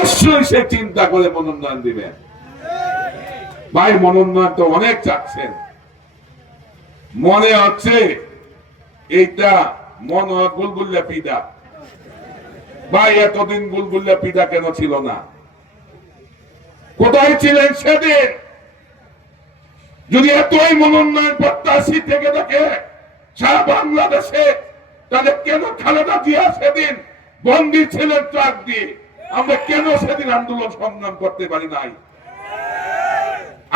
অবশ্যই সে চিন্তা করে মনোনয়ন দিবেন। ভাই মনোনয়ন তো অনেক চাচ্ছেন, মনে হচ্ছে এইটা মনে হয় গুলগুল্লা পিঠা। ভাই এতদিন গুলগুল্লা পিঠা কেন ছিল না? কোথায় ছিলেন সেদিন? যদি এতই মনোনয়ন প্রত্যাশী থেকে থাকে সারা বাংলাদেশে, তাহলে কেন খালেদা জিয়া সেদিন বন্দী ছিলেন ট্রাক দিয়ে? আমরা কেন সেদিন আন্দোলন সংগ্রাম করতে পারি নাই?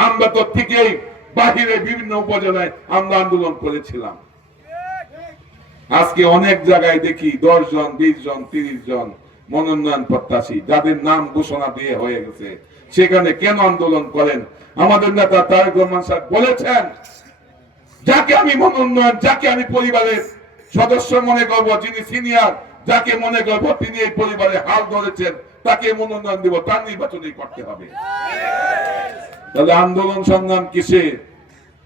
আমরা তো ঠিকই বাহিরে বিভিন্ন উপজেলায় আমরা আন্দোলন করেছিলাম। আজকে অনেক জায়গায় দেখি 10 জন 20 জন 30 জন মনোনয়ন প্রত্যাশী যাদের নাম ঘোষণা দিয়ে হয়ে গেছে, সেখানে কেন আন্দোলন করেন? আমাদের নেতা তারেক রহমান সাহেব বলেছেন, যাকে আমি মনোনয়ন, যাকে আমি পরিবারের সদস্য মনে করব, যিনি সিনিয়র, যাকে মনে করব তিনি এই পরিবারে হাল ধরেছেন, তাকে মনোনয়ন দিব, তার নির্বাচনই করতে হবে। তাহলে আন্দোলন সংগ্রাম কিসে?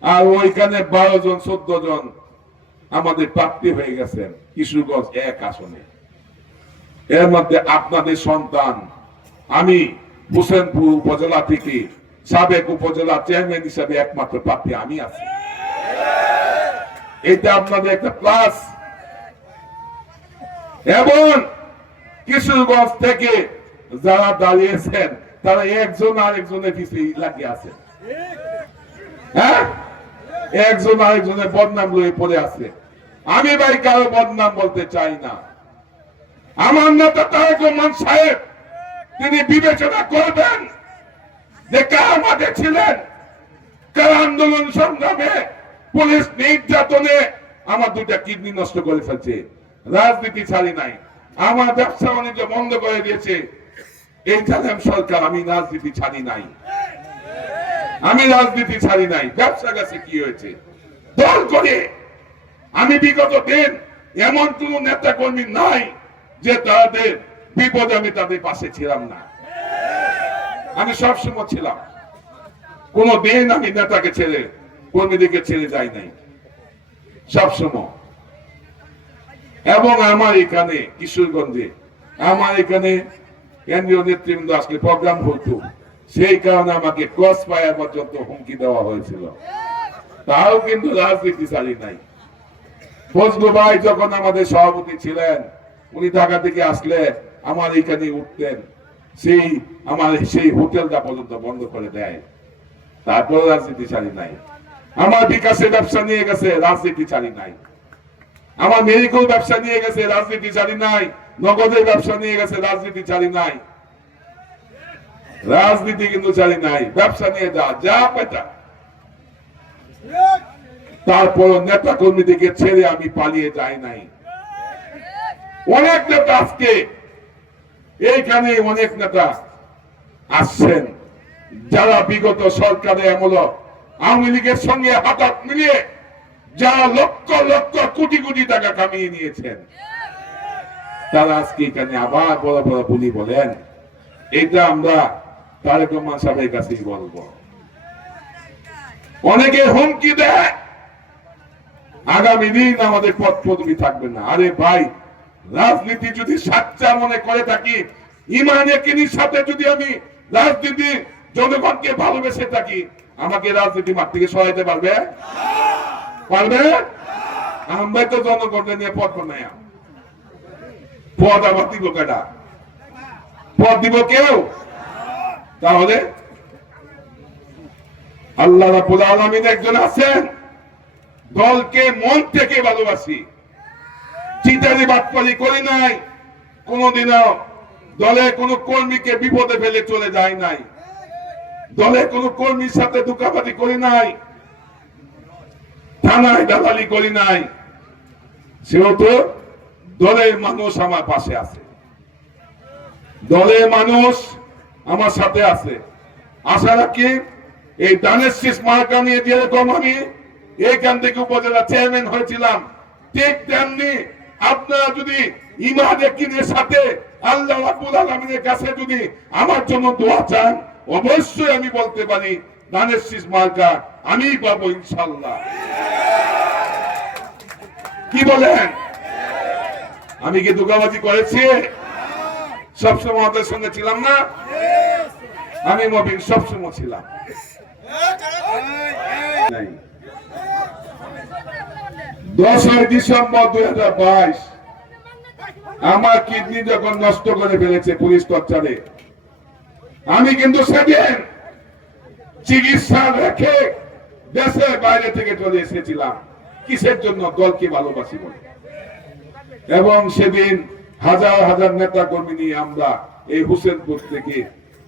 আর ওইখানে 12 জন 14 জন আমাদের প্রাপ্তি হয়ে গেছেন কিশোরগঞ্জ 1 আসনে। এর মধ্যে আপনাদের সন্তান, আমি হোসেনপুর উপজেলা থেকে সাবেক উপজেলা চেয়ারম্যান হিসাবে একমাত্র প্রার্থী আমি আছি। এটা আপনাদের একটা প্লাস। এবং কিশোরগঞ্জ থেকে যারা দাঁড়িয়েছেন তারা একজন আরেকজনের পিছিয়ে লাগিয়ে আছে। হ্যাঁ, একজন আরেকজনের বদনাম লয়ে পড়ে আছে। আমি ভাই কারো বদনাম বলতে চাই না। আমার নেতা তারেক রহমান সাহেব তিনি বিবেচনা করবেন যে কারা মাঠে ছিলেন, কারা আন্দোলন সংগ্রামে পুলিশ নির্যাতনে আমার 2টা কিডনি নষ্ট করে ফেলছে। রাজনীতি ছাড়ি নাই, আমার ব্যবসা বাণিজ্য বন্ধ করে দিয়েছে এই জালেম সরকার। আমি রাজনীতি ছাড়ি নাই, আমি রাজনীতি ছাড়ি নাই। ব্যবসা কাছে কি হয়েছে দল করে আমি বিগত দিন এমন কোন নেতা কর্মী নাই যে তাদের বিপদে আমি তাদের পাশে ছিলাম না। আমি সবসময় ছিলাম, কোন দিন আমি নেতাকে ছেড়ে কর্মীদেরকে ছেড়ে যাই নাই, সবসময়। এবং আমার এখানে কিশোরগঞ্জে আমার এখানে কেন্দ্রীয় নেতৃবৃন্দ আজকে প্রোগ্রাম হতো, সেই কারণে আমাকে ক্রস ফায়ার পর্যন্ত হুমকি দেওয়া হয়েছিল। তাও কিন্তু রাজনীতি চালি নাই। ফজলু ভাই যখন আমাদের সভাপতি ছিলেন, উনি ঢাকা থেকে আসলে আমার এখানে উঠতেন, সেই হোটেলটা পর্যন্ত বন্ধ করে দেয়। তারপরে রাজনীতি ছাড়ি নাই। আমার বিকাশের ব্যবসা নিয়ে গেছে, রাজনীতি ছাড়ি নাই। আমার মেডিকেল ব্যবসা নিয়ে গেছে, রাজনীতি ছাড়ি নাই। নগদের ব্যবসা নিয়ে গেছে, রাজনীতি ছাড়ি নাই। রাজনীতি কিন্তু ছাড়ি নাই। ব্যবসা নিয়ে যা পেটা। তারপর নেতা কর্মীদেরকে ছেড়ে আমি পালিয়ে যাই নাই। অনেক নেতা আজকে এইখানে অনেক নেতা আসছেন যারা বিগত সরকারে আমলে আওয়ামী লীগের সঙ্গে হাত মিলিয়ে যারা লক্ষ লক্ষ কোটি কোটি টাকা কামিয়ে নিয়েছেন, তারা আজকে এখানে আবার বড় বড় বলি বলেন। এটা আমরা তারেক রহমান সাহেবের কাছেই বলবো। অনেকে হুমকি দেয় আগামী দিন আমাদের পদ পদবি থাকবে না। আরে ভাই, রাজনীতি যদি সাচ্চা মনে করে থাকি, ইমান ইয়াকিনের সাথে যদি আমি রাজনীতি জনগণকে ভালোবেসে থাকি, আমাকে রাজনীতি মাঠ থেকে সরাইতে পারবে? পারবে? আমরা তো জনগণকে নিয়ে পদ বানাই। পদ আবার দিব কেটা? পদ দিব কেউ? তাহলে আল্লাহ রাব্বুল আলামিন একজন আছেন, দলকে মন থেকে ভালোবাসি, চিটারি বাটপারি করি নাই, কোনদিনও দলে কোন কর্মীকে বিপদে ফেলে চলে যায় নাই, দলে কোন কর্মীর সাথে ধোঁকাবাজি করি নাই, থানায় দালালি করি নাই। সেহেতু দলের মানুষ আমার পাশে আছে, দলের মানুষ আমার সাথে আছে। আশা রাখি এই দানের শীষ মার্কা নিয়ে যেরকম আমি এইখান থেকে উপজেলা চেয়ারম্যান হয়েছিলাম, ঠিক তেমনি আপনারা যদি ইমান ইয়াকিনের সাথে আল্লাহ রাব্বুল আলামিনের কাছে যদি আমার জন্য দোয়া চান, অবশ্যই আমি বলতে পারি দানের শীষ মার্কা আমিই পাবো ইনশাআল্লাহ। কি বলেন? আমি কি ধোঁকাবাজি করেছি? সবসময় ওদের সঙ্গে ছিলাম না? আমি মবিন সবসময় ছিলাম। 10 ডিসেম্বর 2022 আমার কিডনি যখন নষ্ট করে ফেলেছে পুলিশ টর্চারে, আমি কিন্তু সেদিন চিকিৎসা রেখে দেশের বাইরে থেকে চলে এসেছিলাম। কিসের জন্য? দলকে ভালোবাসি বলে। এবং সেদিন হাজার হাজার নেতা কর্মী নিয়ে আমরা এই হোসেনপুর থেকে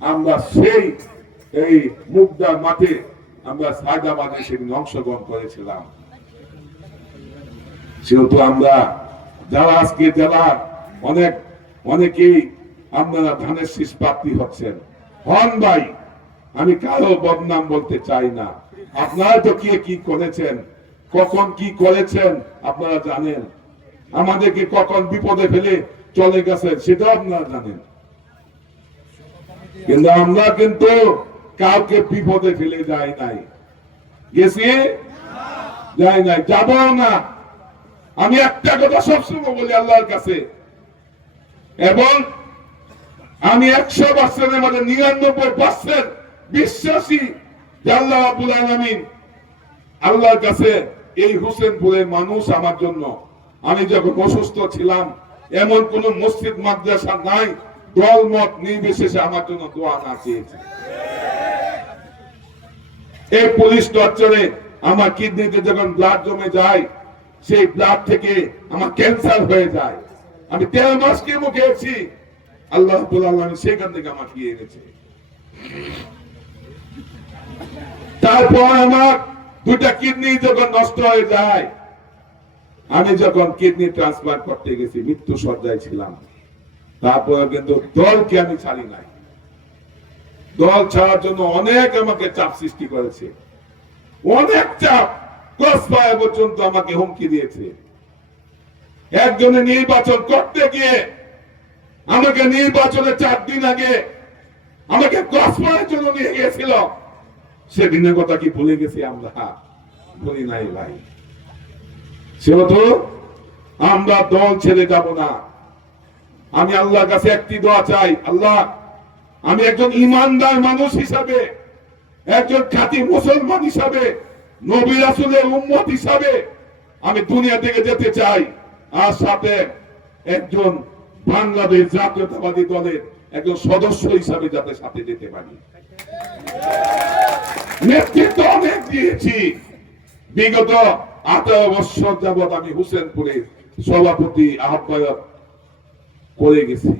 আমরা সেই এই মুগদা মাঠে আমরা সায়দাবাদে সেদিন অংশগ্রহণ করেছিলাম। সেহেতু আমরা যারা আজকে জেলার অনেকেই আপনারা ধানের শীষ প্রাপ্তি হচ্ছেন, হন ভাই, আমি কারো বদনাম বলতে চাই না। আপনারা তো কি করেছেন, কখন কি করেছেন আপনারা জানেন। আমাদেরকে কখন বিপদে ফেলে চলে গেছেন সেটাও আপনারা জানেন। কিন্তু আমরা কিন্তু কাউকে বিপদে ফেলে যাই নাই, গেছি যাই নাই, যাবো না। আমি একটা কথা সবসময় বলি আল্লাহর কাছে, এবং আমি 100%-এর মধ্যে 99% বিশ্বাসী যে আল্লাহ রাব্বুল আলামিন, আল্লাহর কাছে এই হোসেনপুরের মানুষ আমার জন্য, আমি যখন অসুস্থ ছিলাম এমন কোন মসজিদ মাদ্রাসা নাই দল মত নির্বিশেষে আমার জন্য দোয়া না চেয়েছে। এই পুলিশ টর্চারে আমার কিডনিতে যখন ব্লাড জমে যায়, সেই ব্লাড থেকে আমার ক্যান্সার হয়ে যায়। আমি 13 মাস কেমো খেয়েছি, আল্লাহ রাব্বুল আলামিন সেখান থেকে আমাকে এনেছে। তারপর আমার 2টা কিডনি যখন নষ্ট হয়ে যায়, আমি যখন কিডনি ট্রান্সপ্লান্ট করতে গেছি, মৃত্যু সজ্জায় ছিলাম। তারপরে কিন্তু দলকে আমি ছাড়ি নাই। দল ছাড়ার জন্য অনেক আমাকে চাপ সৃষ্টি করেছে, অনেক চাপ, ক্রসফায়ার পর্যন্ত আমাকে হুমকি দিয়েছে। একজনে নির্বাচন করতে গিয়ে আমাকে নির্বাচনের 4 দিন আগে আমাকে ক্রসফায়ারের জন্য নিয়ে গিয়েছিল। সেদিনের কথা কি ভুলে গেছি আমরা? ভুলি নাই ভাই। সেহেতু আমরা দল ছেড়ে যাব না। আমি আল্লাহর কাছে একটি দোয়া চাই, আল্লাহ, আমি একজন ইমানদার মানুষ হিসাবে, একজন খাঁটি মুসলমান হিসাবে, নবী রাসূলের উম্মত হিসাবে আমি দুনিয়া থেকে যেতে চাই, আর সাথে একজন বাংলাদেশ জাতীয়তাবাদী দলের একজন সদস্য হিসাবে যাতে সাথে যেতে পারি। নেতৃত্ব অনেক দিয়েছি, বিগত 18 বছর যাবৎ আমি হোসেনপুরে সভাপতি আহ্বায়ক করে গেছি।